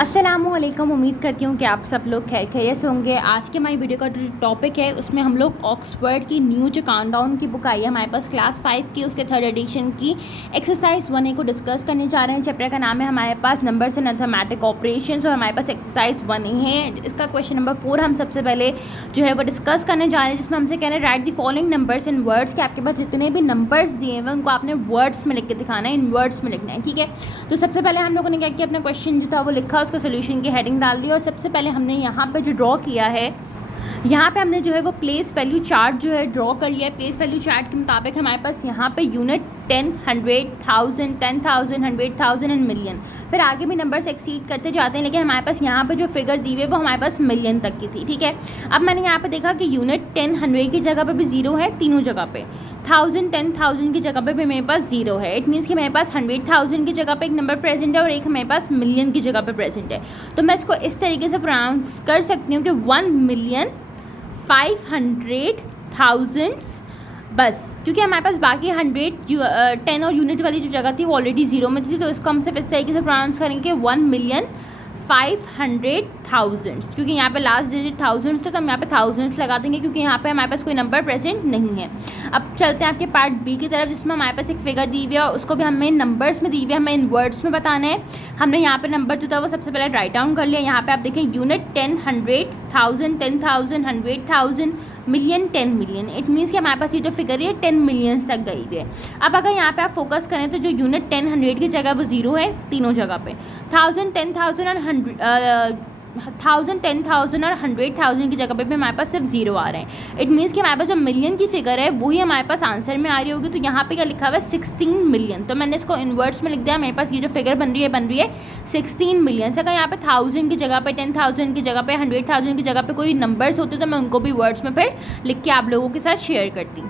अस्सलामुअलैकुम। उम्मीद करती हूँ कि आप सब लोग खैर खैरियत से होंगे। आज के हमारी वीडियो का जो टॉपिक है उसमें हम लोग ऑक्सफोर्ड की न्यू जो काउंटडाउन की बुक आई है हमारे पास क्लास 5 की, उसके 3rd एडिशन की एक्सरसाइज 1A को डिस्कस करने जा रहे हैं। चैप्टर का नाम है हमारे पास नंबर्स एंड मैथमेटिक ऑपरेशंस और हमारे पास एक्सरसाइज 1A है। इसका क्वेश्चन नंबर 4 हम सबसे पहले जो है वो डिस्कस करने जा रहे हैं, जिसमें हमसे कह रहे हैं right the following numbers in words के आपके पास जितने भी नंबर्स दिए हुए उनको आपने वर्ड्स में लिख के दिखाना है, इन वर्ड्स में लिखना है। ठीक है, तो सबसे पहले हम लोगों ने क्या किया, अपना क्वेश्चन जो था वो लिखा, उसका सोल्यूशन की हेडिंग डाल दी और सबसे पहले हमने यहाँ पे जो ड्रॉ किया है, यहाँ पे हमने जो है वो प्लेस वैल्यू चार्ट जो है ड्रॉ कर लिया है। प्लेस वैल्यू चार्ट के मुताबिक हमारे पास यहाँ पे यूनिट 10, 100, 1000, 10,000, 100,000 एंड मिलियन, फिर आगे भी नंबर्स एक्सीड करते जाते हैं, लेकिन हमारे पास यहाँ पे जो फिगर दी हुई है वो हमारे पास मिलियन तक की थी। ठीक है, अब मैंने यहाँ पे देखा कि यूनिट 10, 100 की जगह पे भी ज़ीरो है, तीनों जगह पे 1000, 10,000 की जगह पे भी मेरे पास ज़ीरो है। इट मीन्स कि मेरे पास 100,000 की जगह पे एक नंबर प्रेजेंट है और एक मेरे पास मिलियन की जगह पे प्रेजेंट है। तो मैं इसको इस तरीके से प्रोनाउंस कर सकती हूँ कि 1,500,000 बस, क्योंकि हमारे पास बाकी 100, 10 और यूनिट वाली जो जगह थी वो ऑलरेडी ज़ीरो में थी, तो इसको हम सिर्फ इस तरीके से प्रोनाउंस करेंगे 1,500,000, क्योंकि यहाँ पे लास्ट डिजिट थाउजेंड्स था तो हम यहाँ पे थाउजेंड्स लगा देंगे, क्योंकि यहाँ पे हमारे पास कोई नंबर प्रेजेंट नहीं है। अब चलते हैं आपके पार्ट बी की तरफ, जिसमें हमारे पास एक फिगर दी हुई है और उसको भी हमें नंबर्स में दी हुई है, हमें इन वर्ड्स में बताना है। हमने यहाँ पे नंबर जो था वो सबसे पहले राइट डाउन कर लिया। यहाँ पे आप देखें unit 10, 100,000, 10,000, 100,000, million, 10 million. It means कि हमारे पास ये जो फिगर है 10 मिलियंस तक गई हुई है। अब अगर यहाँ पे आप फोकस करें तो जो यूनिट 10, 100 की जगह वो ज़ीरो है तीनों जगह पे, 1000, 10,000 और 1000, 10,000 और 100,000 की जगह पे भी हमारे पास सिर्फ ज़ीरो आ रहे हैं। इट मीन्स कि हमारे पास जो मिलियन की फिगर है वही हमारे पास आंसर में आ रही होगी। तो यहाँ पे क्या लिखा हुआ है 16 मिलियन, तो मैंने इसको इनवर्ड्स में लिख दिया। मेरे पास ये जो फिगर बन रही है 16 मिलियन से। अगर यहाँ पे 1000 की जगह पे, 10,000 की जगह पे, 100,000 की जगह पे कोई नंबर्स होते तो मैं उनको भी वर्ड्स में फिर लिख के आप लोगों के साथ शेयर करती।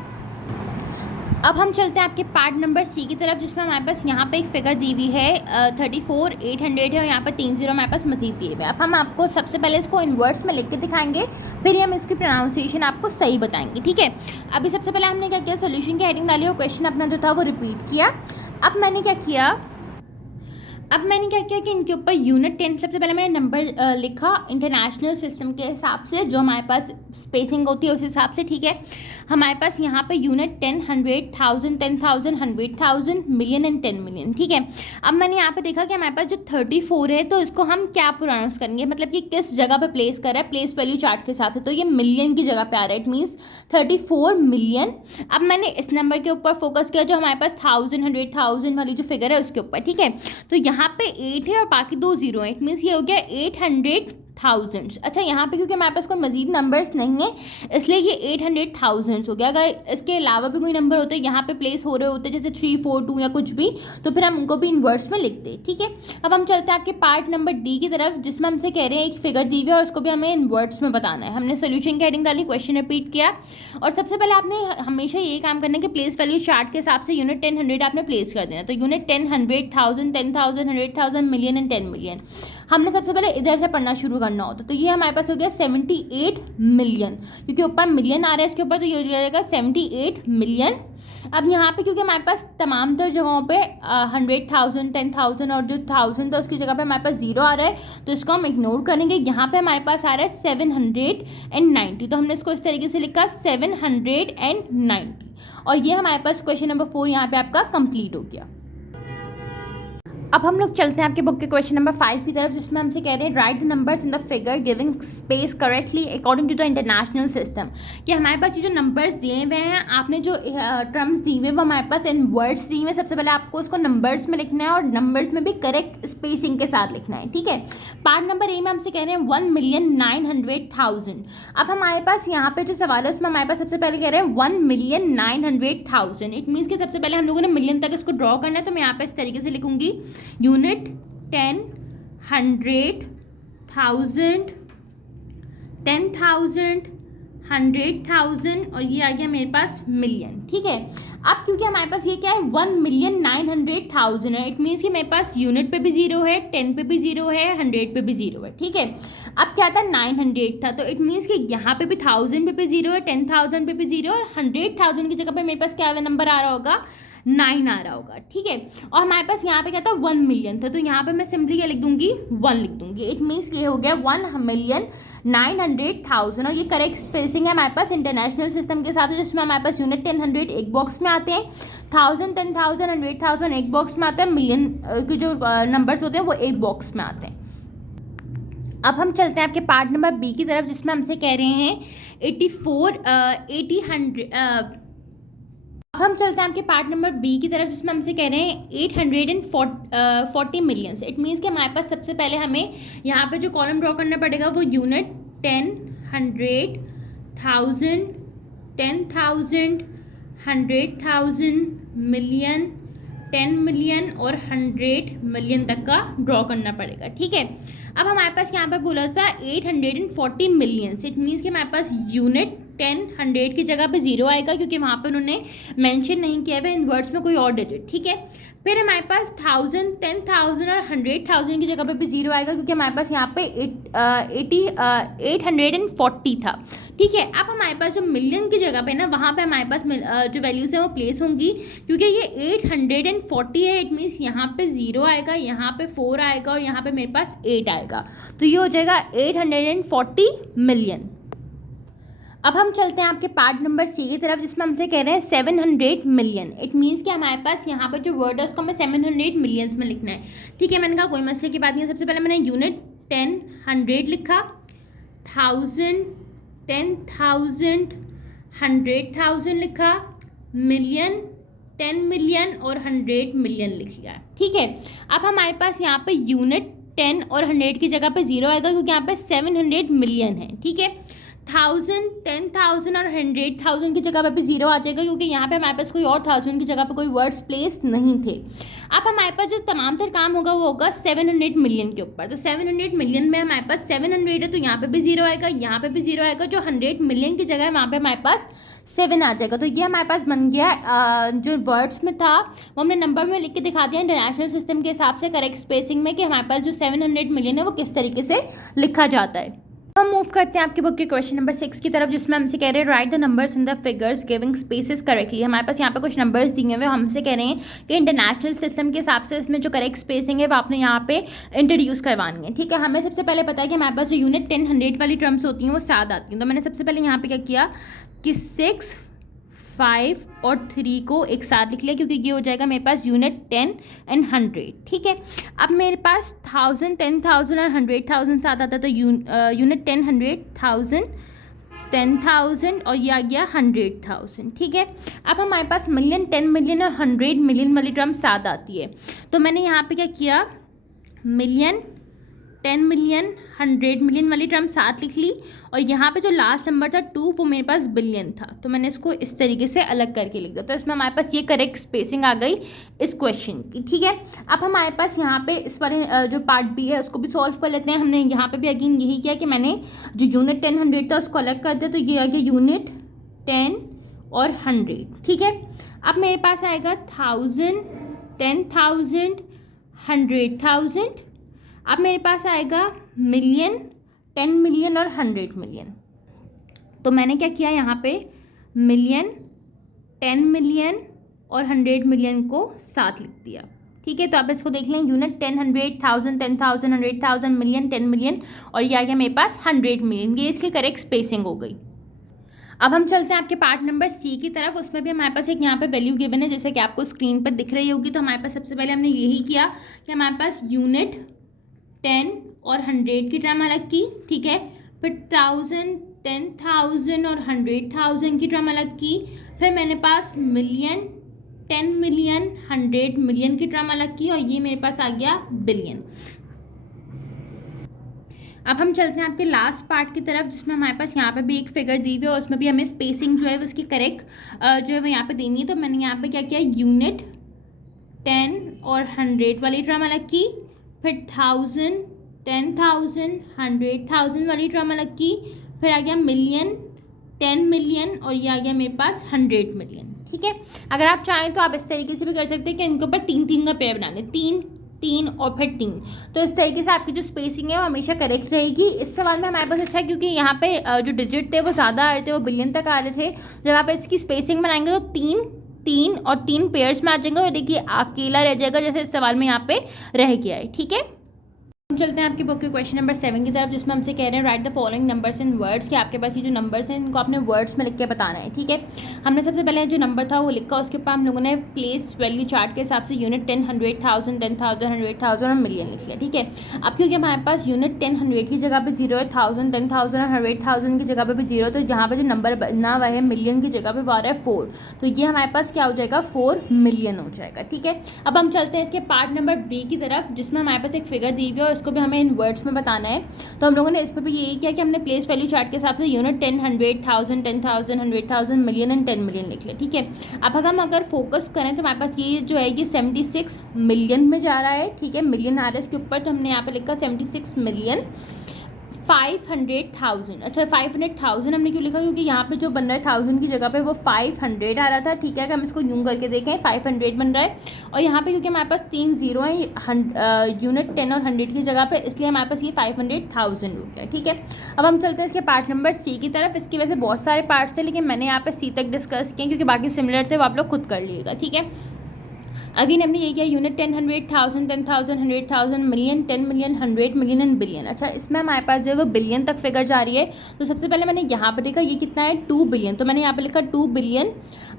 अब हम चलते हैं आपके पार्ट नंबर सी की तरफ, जिसमें हमारे पास यहाँ पे एक फिगर दी हुई है 34,800 है और यहाँ पे 3 0 हमारे पास मजीद दिए हुए। अब हम आपको सबसे पहले इसको इन वर्ड्स में लिख के दिखाएंगे, फिर हम इसकी प्रोनाउंसिएशन आपको सही बताएंगे। ठीक है, अभी सबसे पहले हमने क्या किया, सोल्यूशन की हेडिंग डाली और क्वेश्चन अपना जो था वो रिपीट किया। अब मैंने क्या किया कि इनके ऊपर यूनिट 10 सबसे पहले मैंने नंबर लिखा इंटरनेशनल सिस्टम के हिसाब से, जो हमारे पास स्पेसिंग होती है उस हिसाब से। ठीक है, हमारे पास यहाँ पे यूनिट 10, 100,000, 10,000, 100,000, मिलियन एंड 10 मिलियन। ठीक है, अब मैंने यहाँ पे देखा कि हमारे पास जो 34 है तो इसको हम क्या प्रोनाउंस करेंगे, मतलब कि किस जगह पे प्लेस कर रहा है प्लेस वैल्यू चार्ट के हिसाब से, तो ये मिलियन की जगह पे आ रहा है। It means 34 million. अब मैंने इस नंबर के ऊपर फोकस किया जो हमारे पास 1000, 100,000 वाली जो फिगर है उसके ऊपर। ठीक है, तो यहाँ पे 8 है और बाकी 2 0 है। इट मीन्स ये हो गया 800,000। अच्छा, यहाँ पे क्योंकि हमारे पास कोई मजीद नंबर्स नहीं है इसलिए ये 800,000 हो गया। अगर इसके अलावा भी कोई नंबर होते यहाँ पे प्लेस हो रहे होते जैसे 3, 4, 2 या कुछ भी, तो फिर हम उनको भी इन वर्ड्स में लिखते। ठीक है, अब हम चलते हैं आपके पार्ट नंबर डी की तरफ, जिसमें हमसे कह रहे हैं एक फिगर दी हुई है और उसको भी हमें इन वर्ड्स में बताना है। हमने सोल्यूशन की हेडिंग डाली, क्वेश्चन रिपीट किया और सबसे पहले आपने हमेशा ये काम करना है कि प्लेस वैल्यू चार्ट के हिसाब से यूनिट 10, 100 आपने प्लेस कर देना। तो यूनिट 10, 100,000, 10,000, 100,000, मिलियन एंड 10 मिलियन हमने सबसे पहले इधर से पढ़ना शुरू करना होता। तो ये हमारे पास हो गया 78 मिलियन, क्योंकि ऊपर मिलियन आ रहा है इसके ऊपर, तो ये हो जाएगा 78 मिलियन। अब यहाँ पे क्योंकि हमारे पास तमाम तर जगहों पे 100,000, 10,000 और जो 1000 था उसकी जगह पे हमारे पास ज़ीरो आ रहा है, तो इसको हम इग्नोर करेंगे। यहाँ पे हमारे पास आ रहा है 790, तो हमने इसको इस तरीके से लिखा 790 और ये हमारे पास क्वेश्चन नंबर 4 यहाँ पे आपका कंप्लीट हो गया। अब हम लोग चलते हैं आपके बुक के क्वेश्चन नंबर 5 की तरफ, जिसमें हमसे कह रहे हैं right the numbers in the figure giving space correctly according to the international system. कि हमारे पास ये जो नंबर्स दिए हुए हैं, आपने जो टर्म्स दिए हुए वो हमारे पास इन वर्ड्स दिए हुए, सबसे पहले आपको उसको नंबर्स में लिखना है और नंबर्स में भी करेक्ट स्पेसिंग के साथ लिखना है। ठीक है, पार्ट नंबर ए में हमसे कह रहे हैं 1,900,000। अब हमारे पास यहाँ पे जो सवाल है उसमें हमारे पास सबसे पहले कह रहे हैं 1,900,000। इट मीन्स कि सबसे पहले हम लोगों ने मिलियन तक इसको ड्रॉ करना है, तो मैं यहाँ पे इस तरीके से लिखूंगी यूनिट 10, 100,000, 10,000, 100,000 और ये आ गया मेरे पास मिलियन। ठीक है, अब क्योंकि हमारे पास ये क्या है 1,900,000 है, इट मीन्स कि मेरे पास यूनिट पे भी ज़ीरो है, 10 पे भी ज़ीरो है, 100 पे भी ज़ीरो है। ठीक है, अब क्या था 900 था, तो इट मीन्स कि यहाँ पे भी 1000 पे भी ज़ीरो है, 10,000 पे भी ज़ीरो और 100,000 की जगह पे मेरे पास क्या नंबर आ रहा होगा 9 आ रहा होगा, ठीक है। और हमारे पास यहाँ पे क्या था 1 मिलियन था, तो यहाँ पे मैं सिंपली क्या लिख दूंगी 1 लिख दूंगी। इट मीन्स ये हो गया 1,900,000 और ये करेक्ट स्पेसिंग है हमारे पास इंटरनेशनल सिस्टम के हिसाब से, जिसमें हमारे पास यूनिट 10 100 एक बॉक्स में आते हैं, 1000 10,000 100,000 एक बॉक्स में आते हैं, मिलियन के जो नंबर्स होते हैं वो एक बॉक्स में आते हैं। अब हम चलते हैं आपके पार्ट नंबर बी की तरफ, जिसमें हमसे कह रहे हैं 80 अब हम चलते हैं आपके पार्ट नंबर बी की तरफ, जिसमें हमसे कह रहे हैं 840 मिलियंस। इट मीन्स कि हमारे पास सबसे पहले हमें यहाँ पे जो कॉलम ड्रॉ करना पड़ेगा वो यूनिट 10 100,000 10,000 100,000 मिलियन 10 मिलियन और 100 मिलियन तक का ड्रॉ करना पड़ेगा, ठीक है। अब हमारे पास यहाँ पे बोला था 840 मिलियंस। इट मीन्स कि हमारे पास यूनिट 10 100 की जगह पे 0 आएगा, क्योंकि वहाँ पे उन्होंने मेंशन नहीं किया है इन वर्ड्स में कोई और डिजिट, ठीक है। फिर हमारे पास 1000 10,000 और 100,000 की जगह पे भी 0 आएगा, क्योंकि हमारे पास यहाँ पे 840 था, ठीक है। अब हमारे पास जो मिलियन की जगह पे ना, वहाँ पे हमारे पास जो वैल्यूज हैं वो प्लेस होंगी, क्योंकि ये 840 है। इट मीन्स यहाँ पे 0 आएगा, यहाँ पे 4 आएगा और यहाँ पे मेरे पास 8 आएगा, तो ये हो जाएगा 840 मिलियन। अब हम चलते हैं आपके पार्ट नंबर सी की तरफ, जिसमें हमसे कह रहे हैं 700 मिलियन। इट मीन्स कि हमारे पास यहाँ पर जो वर्ड है उसको हमें 700 मिलियंस में लिखना है, ठीक है। मैंने कहा कोई मसले की बात नहीं है। सबसे पहले मैंने यूनिट 10 100 लिखा, 1000 10,000 100,000 लिखा, मिलियन 10 मिलियन और 100 मिलियन लिख लिया, ठीक है। अब हमारे पास यहाँ पे यूनिट 10 और 100 की जगह पे 0 आएगा, क्योंकि यहाँ पे 700 मिलियन है, ठीक है। 1000 10,000 और 100,000 की जगह पे भी 0 आ जाएगा, क्योंकि यहाँ पे हमारे पास कोई और 1000 की जगह पे कोई वर्ड्स प्लेस नहीं थे। अब हमारे पास जो तमाम तर काम होगा वो होगा 700 मिलियन के ऊपर। तो 700 मिलियन में हमारे पास 700 है, तो यहाँ पे भी 0 आएगा, यहाँ पे भी 0 आएगा। जो 100 मिलियन की जगह है वहाँ पे हमारे पास 7 आ जाएगा। तो ये हमारे पास बन गया जो वर्ड्स में था वो हमने नंबर में लिख के दिखा दिया इंटरनेशनल सिस्टम के हिसाब से करेक्ट स्पेसिंग में, कि हमारे पास जो 700 मिलियन है वो किस तरीके से लिखा जाता है। हम मूव करते हैं आपकी बुक के क्वेश्चन नंबर 6 की तरफ, जिसमें हमसे कह रहे हैं right the numbers in the figures giving spaces correctly. हमारे पास यहाँ पे कुछ नंबर्स दिए हुए, हमसे कह रहे हैं कि इंटरनेशनल सिस्टम के हिसाब से इसमें जो करेक्ट स्पेसिंग है वो आपने यहाँ पे इंट्रोड्यूस करवानी है, ठीक है। हमें सबसे पहले पता है कि हमारे पास जो यूनिट 10 100 वाली टर्म्स होती हैं वो 7 आती हैं। तो मैंने सबसे पहले यहाँ पे क्या किया कि 6 5 और 3 को एक साथ लिख लिया, क्योंकि ये हो जाएगा मेरे पास यूनिट 10 एंड 100, ठीक है। अब मेरे पास 1000 10,000 और 100,000 साथ आता है, तो यूनिट 10 100,000 10,000 और ये आ गया 100,000, ठीक है। अब हमारे पास मिलियन 10 मिलियन और 100 मिलियन वाली टर्म साथ आती है, तो मैंने यहाँ पे क्या किया मिलियन 10 मिलियन 100 मिलियन वाली टर्म साथ लिख ली, और यहाँ पे जो लास्ट नंबर था 2 वो मेरे पास बिलियन था, तो मैंने इसको इस तरीके से अलग करके लिख दिया। तो इसमें हमारे पास ये करेक्ट स्पेसिंग आ गई इस क्वेश्चन की, ठीक है। अब हमारे पास यहाँ पे इस वाले जो पार्ट बी है उसको भी सॉल्व कर लेते हैं। हमने यहाँ पे भी अगेन यही किया कि मैंने जो यूनिट 10 100 था उसको अलग कर दिया, तो ये आ गया यूनिट 10 और 100, ठीक है। अब मेरे पास आएगा 1000 10,000 100,000। अब मेरे पास आएगा मिलियन 10 मिलियन और 100 मिलियन। तो मैंने क्या किया यहाँ पे मिलियन 10 मिलियन और 100 मिलियन को साथ लिख दिया, ठीक है। तो आप इसको देख लें यूनिट 10 100,000 10,000 100,000 मिलियन 10 मिलियन और ये आ गया मेरे पास 100 मिलियन। ये इसकी करेक्ट स्पेसिंग हो गई। अब हम चलते हैं आपके पार्ट नंबर सी की तरफ। उसमें भी हमारे पास एक यहाँ पे वैल्यू गिवन है, जैसे कि आपको स्क्रीन पर दिख रही होगी। तो हमारे पास सबसे पहले हमने यही किया कि हमारे पास यूनिट 10 और 100 की टर्म अलग की, ठीक है। फिर 1000 10,000 और 100,000 की टर्म अलग की। फिर मेरे पास मिलियन 10 मिलियन 100 मिलियन की टर्म अलग की, और ये मेरे पास आ गया बिलियन। अब हम चलते हैं आपके लास्ट पार्ट की तरफ, जिसमें हमारे पास यहाँ पे भी एक फिगर दी हुई है और उसमें भी हमें स्पेसिंग जो है उसकी करेक्ट जो है वो यहाँ पे देनी है। तो मैंने यहाँ पे क्या किया यूनिट 10 और 100 वाली टर्म अलग की, फिर 1000 10,000 100,000 वाली टर्म अलग की, फिर आ गया मिलियन 10 मिलियन और ये आ गया मेरे पास 100 मिलियन, ठीक है। अगर आप चाहें तो आप इस तरीके से भी कर सकते हैं कि इनके ऊपर 3 का पेयर बना लें, 3 और फिर 3। तो इस तरीके से आपकी जो स्पेसिंग है वो हमेशा करेक्ट रहेगी। इस सवाल में हमारे पास अच्छा है क्योंकि यहाँ पे जो डिजिट थे वो ज़्यादा आ रहे थे, वो बिलियन तक आ रहे थे। जब आप इसकी स्पेसिंग बनाएंगे तो 3 3 और 3 पेयर्स में आ जाएंगे और देखिए अकेला रह जाएगा जैसे इस सवाल में यहाँ पे रह गया है। ठीक है, हम चलते हैं आपकी बुक के क्वेश्चन नंबर 7 की तरफ, जिसमें हमसे कह रहे हैं right the following numbers in words, कि आपके पास ये जो नंबर्स हैं इनको आपने वर्ड्स में लिख के बताना है। ठीक है, हमने सबसे पहले जो नंबर था वो लिखा, उसके ऊपर हम लोगों ने प्लेस वैल्यू चार्ट के हिसाब से यूनिट 10, 100,000, 10,000, 100,000 और मिलियन लिख लिया। ठीक है, अब क्योंकि हमारे पास यूनिट 10 100 की जगह पे 0 है, 1000, 10,000 और 100,000 की जगह पे भी 0, तो यहाँ पे जो नंबर बना हुआ है मिलियन की जगह पे वो आ रहा है 4, तो ये हमारे पास क्या हो जाएगा 4 मिलियन हो जाएगा। ठीक है, अब हम चलते हैं इसके पार्ट नंबर बी की तरफ, जिसमें हमारे पास एक फिगर दी हुई है और उसको भी हमें इन वर्ड्स में बताना है। तो हम लोगों ने इस पर भी यही किया कि हमने प्लेस वैल्यू चार्ट के हिसाब से यूनिट 10, 100,000, 10,000, 100,000, मिलियन एंड 10 मिलियन लिख लिया। ठीक है, अब अगर फोकस करें तो हमारे पास ये जो है ये 76 मिलियन में जा रहा है। ठीक है, मिलियन आ रहा है इसके ऊपर, तो हमने यहाँ पे लिखा 76 मिलियन 500,000। अच्छा, 500,000 हमने क्यों लिखा, क्योंकि यहाँ पे जो बन रहा है 1000 की जगह पे वो 500 आ रहा था। ठीक है, कि हम इसको यूं करके देखें 500 बन रहा है, और यहाँ पे क्योंकि हमारे पास 3 जीरो हैं यूनिट 10 और 100 की जगह पे, इसलिए हमारे पास ये 500,000 हो गया। ठीक है, अब हम चलते हैं इसके पार्ट नंबर सी की तरफ। इसकी वजह से बहुत सारे पार्ट्स थे, लेकिन मैंने यहाँ पे सी तक डिस्कस किए क्योंकि बाकी सिमिलर थे, वो आप लोग खुद कर लीजिएगा। ठीक है, अगेन हमने ये किया unit 10, 100,000, 10,000, 100,000, million, 10 million, 100 million and billion. अच्छा, इसमें हमारे पास जो है वो बिलियन तक फिगर जा रही है, तो सबसे पहले मैंने यहाँ पर देखा ये कितना है 2 बिलियन, तो मैंने यहाँ पे लिखा 2 बिलियन।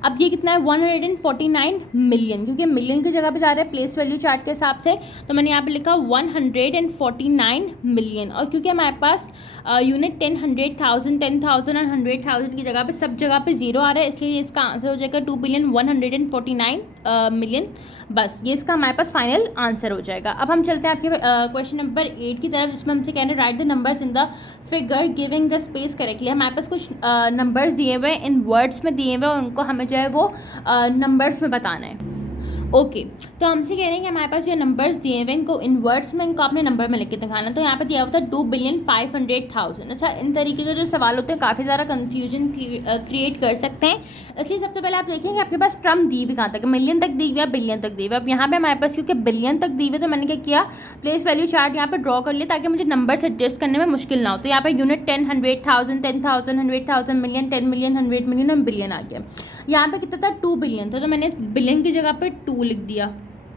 अब ये कितना है 149 मिलियन, क्योंकि मिलियन की जगह पे जा रहा है प्लेस वैल्यू चार्ट के हिसाब से, तो मैंने यहाँ पे लिखा 149 मिलियन। और क्योंकि हमारे पास यूनिट 10, 100,000, 10,000 और 100,000 की जगह पे सब जगह पे 0 आ रहा है, इसलिए इसका आंसर हो जाएगा 2 बिलियन 149 मिलियन। बस ये इसका हमारे पास फाइनल आंसर हो जाएगा। अब हम चलते हैं आपके क्वेश्चन नंबर 8 की तरफ, जिसमें हमसे कह रहे हैं right the numbers in the figure giving the space correctly. हमारे पास कुछ नंबर्स दिए हुए इन वर्ड्स में दिए हुए, और उनको हमें जो है वो नंबर्स में बताना है। ओके, तो हमसे कह रहे हैं कि हमारे पास ये नंबर्स दिए हुए, इनको इन वर्ड्स में इनको आपने नंबर में लिख के दिखाना। तो यहाँ पे दिया हुआ था 2 बिलियन 500,000। अच्छा, इन तरीके के जो सवाल होते हैं काफ़ी ज़्यादा कन्फ्यूजन क्रिएट कर सकते हैं, इसलिए सबसे पहले आप देखेंगे आपके पास टर्म दी भी कहाँ तक, मिलियन तक दी हुई है, बिलियन तक दी हुई है। अब यहाँ पे हमारे पास क्योंकि बिलियन तक दी हुई है, तो मैंने क्या किया प्लेस वैल्यू चार्ट यहाँ पे ड्रॉ कर लिया, ताकि मुझे नंबर से एडजस्ट करने में मुश्किल ना हो। तो यहाँ पे यूनिट 10, 100,000, 10,000, 100,000, मिलियन, 10 मिलियन, 100 मिलियन और बिलियन आ गया। यहाँ पे कितना था 2 बिलियन था, तो मैंने बिलियन की जगह पे 2 लिख दिया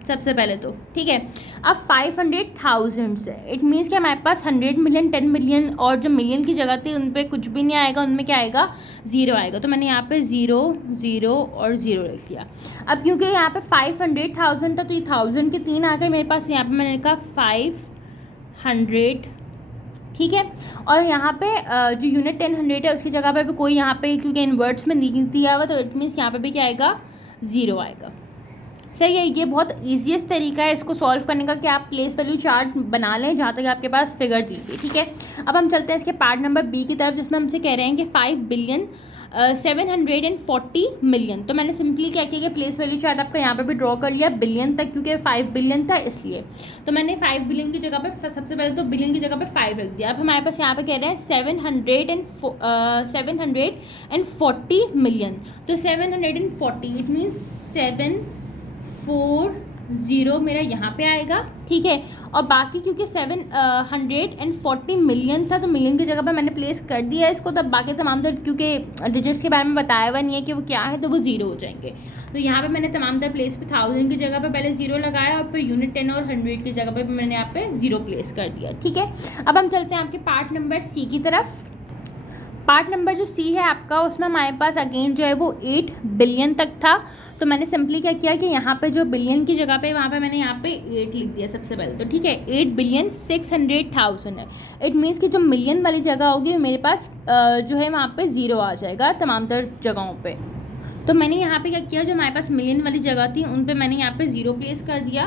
सबसे पहले तो। ठीक है, अब 500,000 से इट मीन्स कि हमारे पास 100 मिलियन, 10 मिलियन और जो मिलियन की जगह थी उन पे कुछ भी नहीं आएगा, उनमें क्या आएगा 0 आएगा, तो मैंने यहाँ पे 0, 0 और 0 लिख लिया। अब क्योंकि यहाँ पे 500,000 था, तो ये 1000 के 3 आ गए मेरे पास, यहाँ पे मैंने लिखा 500। ठीक है, और यहाँ पे जो यूनिट 10, 100 है उसकी जगह पे भी कोई यहाँ पे क्योंकि इन वर्ड्स में नहीं दिया हुआ, तो इट मीन्स यहाँ पे भी क्या आएगा 0 आएगा। सही है, ये बहुत ईजीएस्ट तरीका है इसको सॉल्व करने का कि आप प्लेस वैल्यू चार्ट बना लें जहाँ तक आपके पास फिगर दी थी। ठीक है, अब हम चलते हैं इसके पार्ट नंबर बी की तरफ, जिसमें हमसे कह रहे हैं कि 5 बिलियन 740 मिलियन। तो मैंने सिंपली क्या किया कि प्लेस वैल्यू चार्ट आपका यहाँ पर भी ड्रॉ कर लिया बिलियन तक, क्योंकि 5 बिलियन था इसलिए, तो मैंने 5 बिलियन की जगह पे सबसे पहले तो बिलियन की जगह पे 5 रख दिया। अब हमारे पास यहाँ पे कह रहे हैं 740 मिलियन, तो 740 इट मीन्स 740 मेरा यहाँ पे आएगा। ठीक है, और बाकी क्योंकि 740 मिलियन था, तो मिलियन की जगह पे मैंने प्लेस कर दिया इसको, तब बाकी तमाम तर क्योंकि डिजिट्स के बारे में बताया हुआ नहीं है कि वो क्या है, तो वो 0 हो जाएंगे। तो यहाँ पे मैंने तमाम तर प्लेस पे 1000 की जगह पे पहले 0 लगाया, और फिर यूनिट 10 और 100 की जगह पे मैंने यहाँ पे 0 प्लेस कर दिया। ठीक है, अब हम चलते हैं आपके पार्ट नंबर सी की तरफ। पार्ट नंबर जो सी है आपका, उसमें हमारे पास अगेन जो है वो 8 बिलियन तक था, तो मैंने सिंपली क्या किया कि यहाँ पे जो बिलियन की जगह पे वहाँ पे मैंने यहाँ पे 8 लिख दिया सबसे पहले तो। ठीक है, 8 बिलियन 600,000 है, इट मीन्स कि जो मिलियन वाली जगह होगी मेरे पास जो है वहाँ पे 0 आ जाएगा तमाम तर जगहों पे। तो मैंने यहाँ पे क्या किया, जो हमारे पास मिलियन वाली जगह थी उन पे मैंने यहाँ पे 0 प्लेस कर दिया।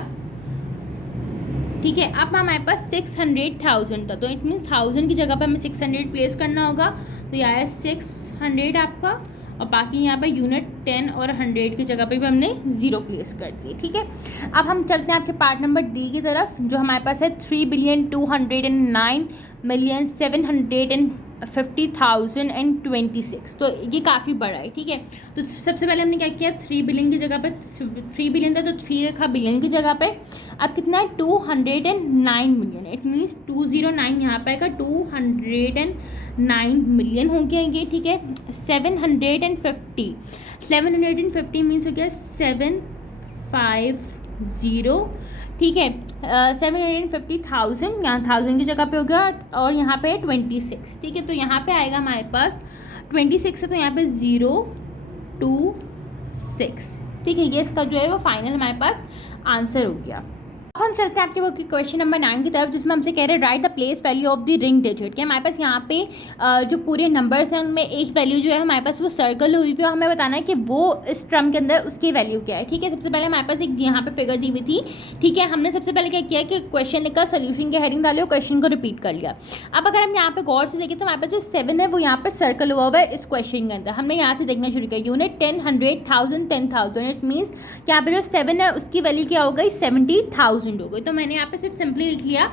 ठीक है, अब हमारे पास 600,000 था, तो इट मीन्स 1000 की जगह पे हमें 600 प्लेस करना होगा, तो यहाँ है 600 आपका, और बाकी यहाँ पे यूनिट 10 और 100 की जगह पे भी हमने 0 प्लेस कर दिए। ठीक है, अब हम चलते हैं आपके पार्ट नंबर डी की तरफ, जो हमारे पास है 3 बिलियन 209 मिलियन 700 50,026, तो ये काफ़ी बड़ा है, ठीक है। तो सबसे पहले हमने क्या किया, 3 बिलियन की जगह पे 3 बिलियन था तो 3 रखा बिलियन की जगह पे। अब कितना है, 209 मिलियन, इट मीन्स 209 यहाँ पे आएगा, 209 मिलियन हो गया ये, ठीक है। 750 मीन्स हो गया 750, ठीक है। 750,000 यहाँ 1000 की जगह पे हो गया, और यहाँ पे 26, ठीक है। तो यहाँ पे आएगा हमारे पास 26 है, तो यहाँ पे 026, ठीक है। ये इसका जो है वो फाइनल हमारे पास आंसर हो गया। अब हम चलते हैं आपके बुक की क्वेश्चन नंबर 9 की तरफ, जिसमें हमसे कह रहे हैं right the place value of the ring digit. कि हमारे पास यहाँ पे जो पूरे नंबर्स हैं उनमें एक वैल्यू जो है हमारे पास वो सर्कल हुई हुई है, हमें बताना है कि वो इस टर्म के अंदर उसकी वैल्यू क्या है, ठीक है। सबसे पहले हमारे पास एक यहाँ पे फिगर दी हुई थी, ठीक है। हमने सबसे पहले क्या किया कि क्वेश्चन लिखा, सोल्यूशन के हेडिंग डाली और क्वेश्चन को रिपीट कर लिया। अब अगर हम यहाँ पे गौर से देखें तो हमारे पास जो 7 है वो यहाँ पर सर्कल हुआ हुआ है इस क्वेश्चन के अंदर। हमने यहाँ से देखना शुरू किया, यूनिट 10, 100, 1000, 10,000, इट मीन्स कि यहाँ पे जो 7 है उसकी वैल्यू क्या हो गई, 70,000 हो गई। तो मैंने यहाँ पे सिर्फ सिंपली लिख लिया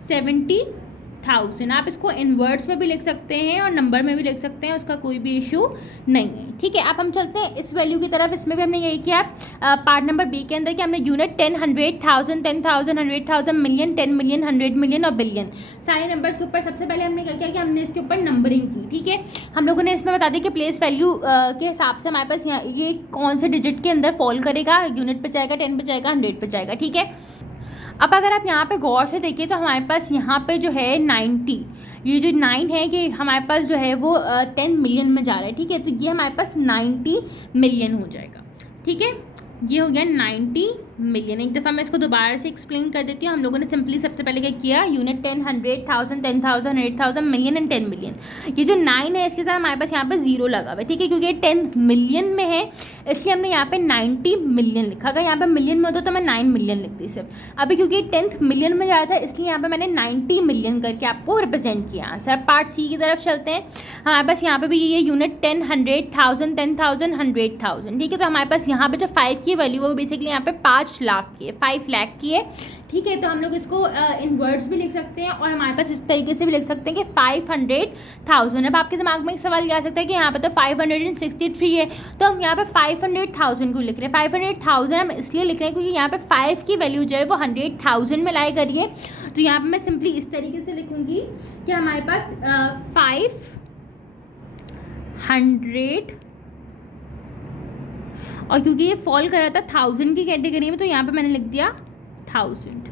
70,000। आप इसको इन वर्ड्स में भी लिख सकते हैं और नंबर में भी लिख सकते हैं, उसका कोई भी इशू नहीं है, ठीक है। अब हम चलते हैं इस वैल्यू की तरफ। इसमें भी हमने यही किया पार्ट नंबर बी के अंदर कि हमने यूनिट 10, 100, 1000, 10,000, 100,000, मिलियन, 10 मिलियन, 100 मिलियन और बिलियन, सारे नंबर्स के ऊपर सबसे पहले हमने क्या किया कि हमने इसके ऊपर नंबरिंग की, ठीक है। हम लोगों ने इसमें बता दिया कि प्लेस वैल्यू के हिसाब से हमारे पास यहाँ ये कौन से डिजिट के अंदर फॉल करेगा, यूनिट पे जाएगा, 10 पे जाएगा, 100 पे जाएगा, ठीक है। अब अगर आप यहाँ पे गौर से देखिए तो हमारे पास यहाँ पे जो है 90, ये जो 9 है ये हमारे पास जो है वो 10 मिलियन में जा रहा है, ठीक है। तो ये हमारे पास 90 मिलियन हो जाएगा, ठीक है। ये हो गया 90 मिलियन। एक दफ़ा मैं इसको दोबारा से एक्सप्लेन कर देती हूँ। हम लोगों ने सिंपली सबसे पहले क्या किया, यूनिट 10, 100, 1000, 10,000, 100,000, मिलियन एंड 10 मिलियन। ये जो 9 है इसके साथ हमारे पास यहाँ पे 0 लगा हुआ है, ठीक है, क्योंकि ये 10 मिलियन में है इसलिए हमने यहाँ पे 90 मिलियन लिखा। अगर यहाँ पे मिलियन में होता तो मैं 9 मिलियन लिखती सिर्फ। अभी क्योंकि 10th मिलियन में जा रहा था इसलिए यहाँ पे मैंने 90 मिलियन करके आपको रिप्रेजेंट किया। सर पार्ट सी की तरफ चलते हैं। हमारे पास यहाँ पे भी ये यूनिट 10, 100, 1000, 10,000, 100,000, ठीक है। तो हमारे पास यहाँ पे जो 5 की वैल्यू है वो बेसिकली यहाँ पे 5 लाख की है, 5 लाख की है, ठीक है। तो हम लोग इसको इन वर्ड्स भी लिख सकते हैं और हमारे पास इस तरीके से भी लिख सकते हैं कि 500,000। अब आपके दिमाग में एक सवाल ये आ सकता है कि यहाँ पे तो 563 है, तो हम यहाँ पे 500,000 को लिख रहे हैं। 500,000 हम इसलिए लिख रहे हैं क्योंकि यहाँ पे 5 की वैल्यू जो है वो 100,000 में लाई करिए। तो यहाँ पे मैं सिंपली इस तरीके से लिखूँगी कि हमारे पास 500, और क्योंकि ये फॉल कर रहा था 1000 की कैटेगरी में तो यहाँ पे मैंने लिख दिया 1000।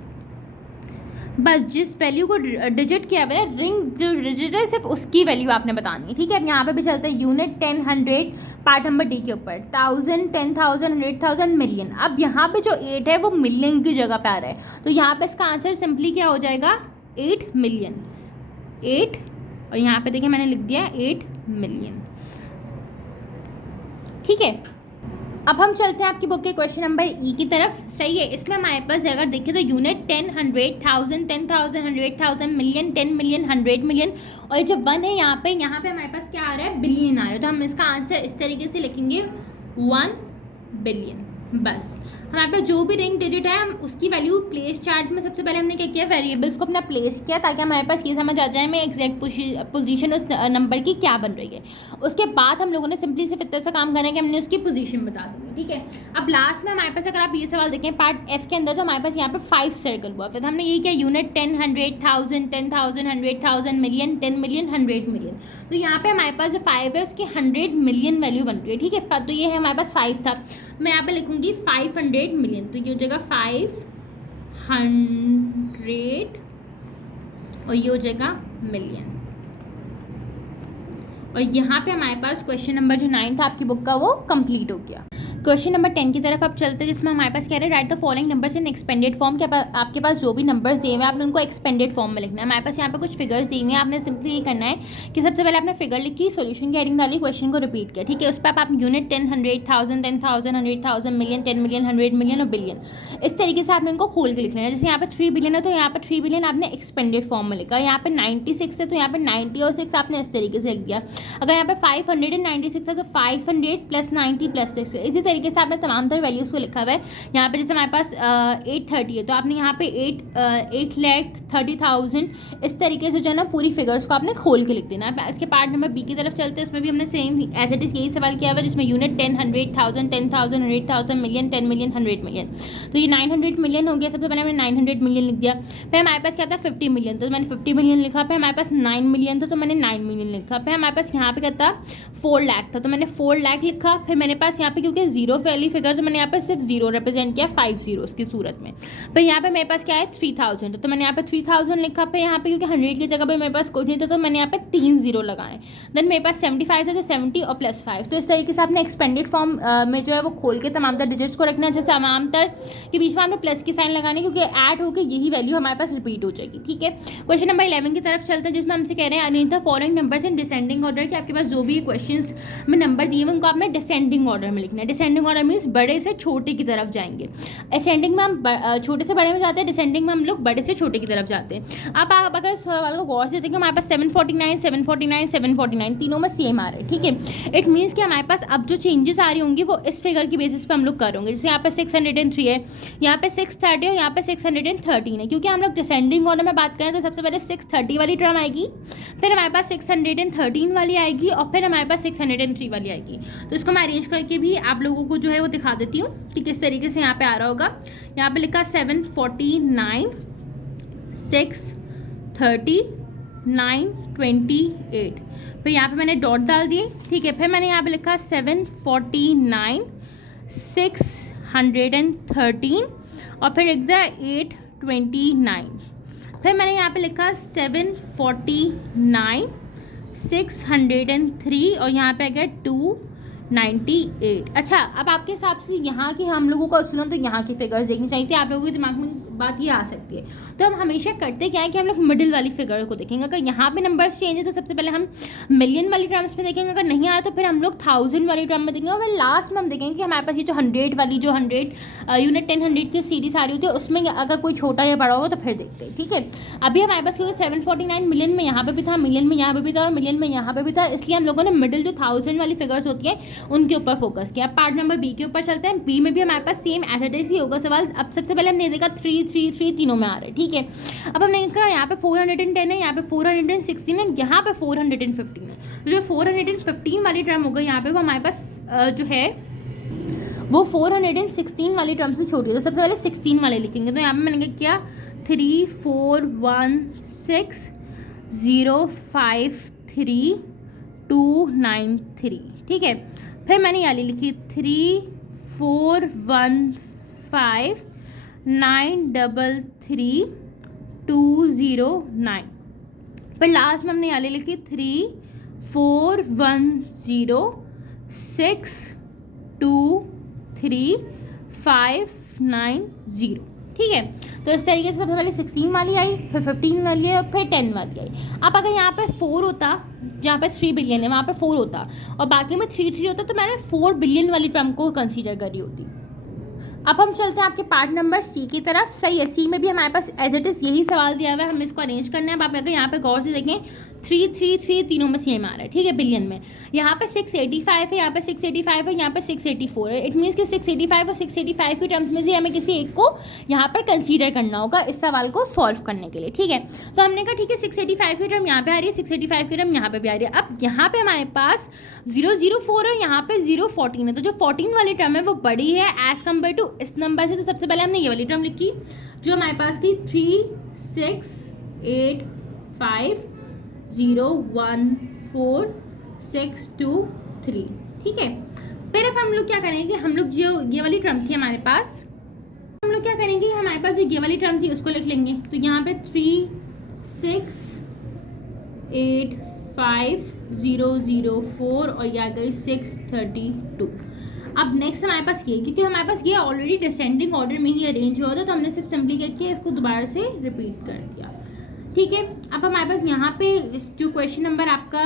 बस जिस वैल्यू को डिजिट किया हुआ है, रिंग जो डिजिट है सिर्फ उसकी वैल्यू आपने बतानी है, ठीक है। अब यहाँ पे भी चलते हैं यूनिट 10, 100 पार्ट नंबर डी के ऊपर, 1000, 10,000, 100,000, मिलियन। अब यहाँ पे जो 8 है वो मिलियन की जगह पे आ रहा है, तो यहाँ पे इसका आंसर सिंपली क्या हो जाएगा, 8 मिलियन। 8, और यहाँ पे देखिए मैंने लिख दिया 8 मिलियन, ठीक है। अब हम चलते हैं आपकी बुक के क्वेश्चन नंबर ई की तरफ, सही है। इसमें हमारे पास अगर देखें तो यूनिट 10, 100, 1000, 10,000, 100,000, मिलियन, 10 मिलियन, 100 मिलियन, और ये जो 1 है यहाँ पे हमारे पास क्या आ रहा है, बिलियन आ रहा है। तो हम इसका आंसर इस तरीके से लिखेंगे 1 बिलियन। बस हमारे पास जो भी रिंग डिजिट है हम उसकी वैल्यू प्लेस चार्ट में सबसे पहले हमने क्या किया, वेरिएबल्स को अपना प्लेस किया ताकि हमारे पास ये समझ आ जाए मैं एग्जैक्ट पोजीशन उस नंबर की क्या बन रही है। उसके बाद हम लोगों ने सिंपली सिर्फ इतना सा काम करना है कि हमने उसकी पोजीशन बता दी, ठीक है। अब लास्ट में हमारे पास अगर आप ये सवाल देखें पार्ट एफ के अंदर, तो हमारे पास यहाँ पे 5 सर्कल हुआ था। तो हमने ये किया यूनिट 10, 100, 1000, 10,000, 100,000, मिलियन, 10 मिलियन, 100 मिलियन। तो यहाँ पे हमारे पास जो 5 है उसकी 100 मिलियन वैल्यू बन रही है, ठीक है। तो ये है हमारे पास 5 था, मैं यहाँ पे लिखूँगी 500 मिलियन। तो ये हो जाएगा 500 और ये हो जाएगा मिलियन। और यहाँ पे हमारे पास क्वेश्चन नंबर जो 9 था आपकी बुक का वो कंप्लीट हो गया। क्वेश्चन नंबर 10 की तरफ आप चलते हैं, जिसमें हमारे पास कह रहे हैं right the following numbers in expanded form. क्या आपके पास जो भी नंबर्स दिए हुए हैं आपने उनको एक्सपेंडेड फॉर्म में लिखना है। हमारे पास यहाँ पे कुछ फिगर्स दिए हुए हैं, आपने सिंपली ये करना है कि सबसे पहले आपने फिगर लिखी, सोल्यूशन की हेडिंग डाली, क्वेश्चन को रिपीट किया, ठीक है। उस पर आप यूनिट 10, 100, 1000, 10,000, 100,000, मिलियन, 10 मिलियन, 100 मिलियन और बिलियन, इस तरीके से आपने उनको खोल के लिखना है। जैसे यहाँ पे 3 बिलियन है तो यहाँ पे 3 बिलियन आपने एक्सपेंडेड फॉर्म में लिखा, यहाँ पे 96 है तो यहाँ पे 90 और 6 आपने इस तरीके से लिख दिया। अगर यहाँ पे 596 है तो 500 + 90 + 6, इसी तरीके से आपने तमाम तरह वैल्यूज़ को लिखा हुआ है। यहाँ पे जैसे हमारे पास 830 है तो आपने यहाँ पे 8,30,000 इस तरीके से जो है ना पूरी फिगर्स को आपने खोल के लिख देना है। इसके पार्ट नंबर बी की तरफ चलते हैं, इसमें भी हमने सेम एज इट इज़ यही सवाल किया हुआ है, जिसमें यूनिट 10, 100,000, 10,000, 100,000, मिलियन, 10 मिलियन, 100 मिलियन। तो ये 900 मिलियन हो गया। सबसे पहले मैंने 900 मिलियन लिख दिया। फिर हमारे पास क्या था 50 मिलियन, तो मैंने 50 मिलियन लिखा। फिर हमारे पास 9 मिलियन था तो मैंने 9 मिलियन लिखा। फिर हमारे पास यहाँ पे क्या था 4 लाख था तो मैंने 4 लाख लिखा। फिर मेरे पास यहाँ पे क्योंकि जीरो वाली फिगर तो मैंने यहाँ पे सिर्फ जीरो रिप्रेजेंट किया 5 zeros की सूरत में। फिर यहाँ पे मेरे पास क्या है 3000 तो मैंने यहाँ पे 3000 लिखा। फिर यहाँ पे क्योंकि 100 की जगह पे मेरे पास कुछ नहीं था तो मैंने यहाँ पे 3 0 लगाए। देन मेरे पास 75 था तो 70 और +5। तो इस तरीके से आपने एक्सपेंडेड फॉर्म में जो है वो खोल के तमाम तर डिजिट्स को रखना है। जैसे समांतर के बीच में आपने प्लस की साइन लगानी क्योंकि ऐड होकर यही वैल्यू हमारे पास रिपीट हो जाएगी। ठीक है, क्वेश्चन नंबर 11 की तरफ चलते हैं, जिसमें हमसे कह रहे हैं arrange the following numbers in descending order. कि आपके पास जो भी क्वेश्चंस में नंबर दिए हुए उनको आपने डिसेंडिंग ऑर्डर में लिखना है। डिसेंडिंग ऑर्डर मीन्स बड़े से छोटे की तरफ जाएंगे। असेंडिंग में हम छोटे से बड़े में जाते हैं, डिसेंडिंग में हम लोग बड़े से छोटे की तरफ जाते हैं। आप अगर सवाल को गौर से देखें हमारे पास 749, 749, 749 तीनों में सेम आ रहे हैं। ठीक है, इट मीन्स कि हमारे पास अब जो चेंजेस आ रही होंगी वो इस फिगर की बेसिस पे हम लोग करेंगे। जैसे यहाँ पे 603 है, यहाँ पे 630 है, यहाँ पे 613 है। क्योंकि हम लोग डिसेंडिंग ऑर्डर में बात करें तो सबसे पहले 630 वाली टर्म आएगी, फिर हमारे पास 613 वाली आएगी और फिर हमारे पास 603 वाली आएगी। तो इसको मैं अरेंज करके भी आप लोगों को जो है वो दिखा देती हूँ कि किस तरीके से यहाँ पे आ रहा होगा। यहाँ पे लिखा 749, 630, 928। फिर यहाँ पे मैंने डॉट डाल दिए। ठीक है, फिर मैंने यहाँ पे लिखा 749, 613 और फिर लिख दिया 829। फिर मैंने यहाँ पे लिखा 749, 603 और यहाँ पे आ गया 298। अच्छा, अब आपके हिसाब से यहाँ की हम लोगों को सुनो तो यहाँ की फिगर्स देखनी चाहिए थी। आप लोगों के दिमाग में बात ये आ सकती है। तो हम हमेशा करते क्या है कि हम लोग मिडिल वाली फिगर को देखेंगे। अगर यहाँ पे नंबर्स चेंज है तो सबसे पहले हम मिलियन वाली टर्म्स में देखेंगे, अगर नहीं आ रहा तो फिर हम लोग 1000 वाली टर्म में देखेंगे और फिर लास्ट में हम देखेंगे कि हमारे पास ये जो 100 वाली जो 100 यूनिट 10 100 की सीरीज आ रही होती है उसमें अगर कोई छोटा या बड़ा होगा तो फिर देखते हैं। ठीक है, अभी हमारे पास क्योंकि 749 मिलियन में यहाँ पे भी था, मिलियन में यहाँ पे भी था और मिलियन में यहाँ पे भी था, इसलिए हम लोगों ने मिडिल जो 1000 वाली फिगर्स होती है उनके ऊपर फोकस किया। पार्ट नंबर बी के ऊपर चलते हैं। बी में भी हमारे पास सेम एज इट इज ही होगा सवाल। अब सबसे पहले हमने देखा 333 तीनों में आ रहे हैं। ठीक है, अब हमने देखा यहाँ पे 410 है, यहाँ पे 416 है, यहाँ पे 415 है। तो जो 415 वाली टर्म होगा यहाँ पे वो हमारे पास जो है वो 416 वाली टर्म से छोटी है। तो सबसे पहले 16 वाले लिखेंगे। तो यहाँ पे मैंने क्या 3416053 ठीक है। फिर मैंने ये लिखी 3415933 फिर लास्ट में हमने ये लिखी 34106235590 ठीक है। तो इस तरीके से सबसे पहले 16 वाली आई, फिर 15 वाली आई और फिर 10 वाली आई। अब अगर यहाँ पे 4 होता, जहाँ पे 3 बिलियन है वहाँ पे 4 होता और बाकी में 3 होता तो मैंने 4 बिलियन वाली टर्म को कंसीडर करी होती। अब हम चलते हैं आपके पार्ट नंबर सी की तरफ। सही है, सी में भी हमारे पास एज इट इज़ यही सवाल दिया हुआ है, हमें इसको अरेंज करना है। अब आप अगर यहाँ पे गौर से देखें 333 तीनों में सेम आ रहा है। ठीक है, बिलियन में यहाँ पे 685 है, यहाँ पे 685 है, यहाँ पे 684 है। इट मीन्स कि 685 और 685 की टर्म्स में से हमें किसी एक को यहाँ पर कंसीडर करना होगा इस सवाल को सॉल्व करने के लिए। ठीक है, तो हमने कहा ठीक है 685 की टर्म यहाँ पे आ रही है, 685 की टर्म यहाँ पे भी आ रही है। अब यहाँ पे हमारे पास 004 है, यहाँ पे 014 है। तो जो 14 वाली टर्म है वो बड़ी है एज कम्पेयर टू इस नंबर से। तो सबसे पहले हमने ये वाली टर्म लिखी जो हमारे पास थी 368501462 ठीक है। फिर अब हम लोग क्या करेंगे, हम लोग जो ये वाली टर्म थी हमारे पास, हम लोग क्या करेंगे हमारे पास जो ये वाली टर्म थी उसको लिख लेंगे। तो यहाँ पे 3685004 और ये आ गई 632। अब नेक्स्ट हमारे पास ये, क्योंकि हमारे पास ये ऑलरेडी डिसेंडिंग ऑर्डर में ही अरेंज हुआ था तो हमने सिर्फ सिंपली क्या किया इसको दोबारा से रिपीट कर दिया। ठीक है, अब हमारे पास यहाँ पे जो क्वेश्चन नंबर आपका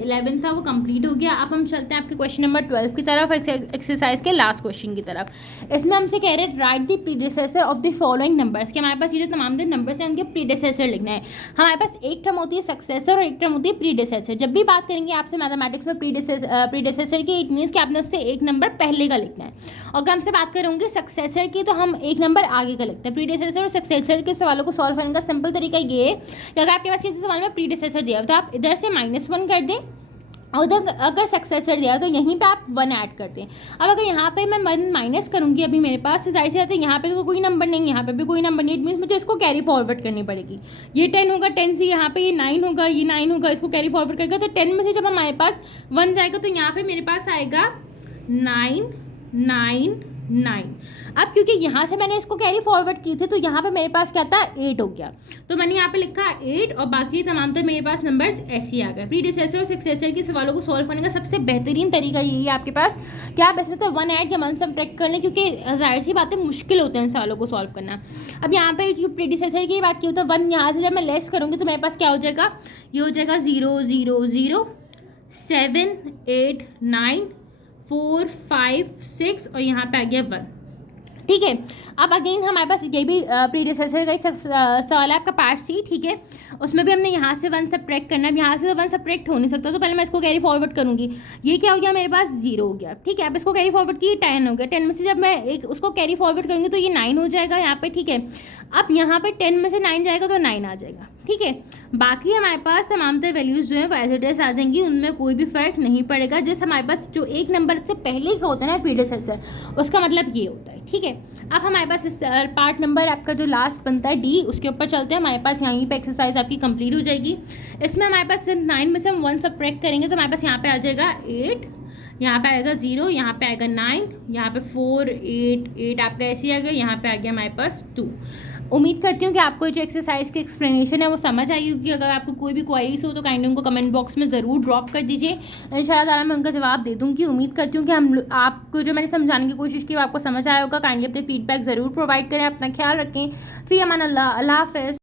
11 था वो कंप्लीट हो गया। अब हम चलते हैं आपके क्वेश्चन नंबर 12 की तरफ, एक्सरसाइज के लास्ट क्वेश्चन की तरफ। इसमें हमसे कह रहे हैं right the predecessor of the following numbers, कि हमारे पास ये जो तमाम नंबर्स हैं उनके प्रीडिसेसर लिखना है। हमारे पास एक टर्म होती है सक्सेसर और एक टर्म होती है प्रीडिसेसर। जब भी बात करेंगे आपसे मैथमेटिक्स में प्रीडिसेसर की, इट मीन्स कि आपने उससे एक नंबर पहले का लिखना है। और अगर हमसे बात करेंगे सक्सेसर की तो हम एक नंबर आगे का लिखते हैं। प्रीडिसेसर और सक्सेसर के सवालों को सॉल्व करने का सिंपल तरीका ये है कि अगर आपके पास किसी सवाल में प्रीडिसेसर दिया हो तो आप इधर से -1 कर दें, और उधर अगर सक्सेसर दिया तो यहीं पे आप 1 ऐड कर दें। अब अगर यहाँ पे मैं 1 माइनस करूँगी अभी मेरे पास, तो जाहिर सी बात है यहाँ पे तो कोई नंबर नहीं, यहाँ पे भी कोई नंबर नहीं, इट मीन्स मुझे इसको कैरी फॉरवर्ड करनी पड़ेगी। ये 10 होगा, 10 से यहाँ पे ये 9 होगा, ये 9 होगा, इसको कैरी फॉरवर्ड करेगा तो 10 में से जब हमारे पास 1 जाएगा तो यहाँ पर मेरे पास आएगा 9 9 9। अब क्योंकि यहाँ से मैंने इसको कैरी फॉरवर्ड की थी तो यहाँ पे मेरे पास क्या था 8 हो गया, तो मैंने यहाँ पे लिखा 8 और बाकी तमाम तो मेरे पास नंबर्स ऐसे ही आ गए। प्रीडिसेसर और सक्सेसर के सवालों को सॉल्व करने का सबसे बेहतरीन तरीका यही है आपके पास कि आप इसमें तो 1 ऐड या 1 सब्ट्रैक्ट कर लें, क्योंकि जाहिर सी बातें मुश्किल होते हैं सवालों को सॉल्व करना। अब यहाँ पे प्रीडिसेसर की बात की तो 1 यहाँ से जब मैं लेस करूँगी तो मेरे पास क्या हो जाएगा, ये हो जाएगा 0 0 0 7 8 9 4 5 6 और यहाँ पे आ गया 1। ठीक है, अब अगेन हमारे पास ये भी प्रीडिसेसर का ही सवाल है आपका पार्ट सी। ठीक है, उसमें भी हमने यहाँ से 1 सब्ट्रैक्ट करना है। यहाँ से तो 1 सब्ट्रैक्ट हो नहीं सकता, तो पहले मैं इसको कैरी फॉरवर्ड करूँगी। ये क्या हो गया मेरे पास 0 हो गया। ठीक है, अब इसको कैरी फॉरवर्ड की 10 हो गया, 10 में से जब मैं एक उसको कैरी फॉरवर्ड करूँगी तो ये 9 हो जाएगा यहाँ पे। ठीक है, अब यहाँ पे 10 में से 9 जाएगा तो 9 आ जाएगा। ठीक है, बाकी हमारे पास तमाम तरह वैल्यूज़ जो है वो एज इट इज आ जाएंगी, उनमें कोई भी फ़र्क नहीं पड़ेगा। जैसे हमारे पास जो एक नंबर से पहले का होता है ना प्रीडिसेसर, उसका मतलब ये होता है। ठीक है, अब हमारे पास इस पार्ट नंबर आपका जो लास्ट बनता है डी, उसके ऊपर चलते हैं। हमारे पास यहीं पे एक्सरसाइज आपकी कंप्लीट हो जाएगी। इसमें हमारे पास सिर्फ 9 में से हम 1 सब्ट्रैक्ट करेंगे तो हमारे पास यहाँ पे आ जाएगा 8, यहाँ पे आएगा 0, यहाँ पे आएगा 9, यहाँ पे 4 8 8 आपका ऐसे आ गया, यहाँ पे आ गया हमारे पास 2। उम्मीद करती हूँ कि आपको जो एक्सरसाइज की एक्सप्लेनेशन है वो समझ आई होगी। अगर आपको कोई भी क्वारीज हो तो काइंडली उनको कमेंट बॉक्स में ज़रूर ड्रॉप कर दीजिए, इंशाल्लाह ताला मैं उनका जवाब दे दूँगी। उम्मीद करती हूँ कि हम आपको जो मैंने समझाने की कोशिश की वो आपको समझ आया होगा। काइंडली अपने फीडबैक ज़रूर प्रोवाइड करें, अपना ख्याल रखें। फ़ी अमान अल्लाह, अल्लाह हाफ़िज़।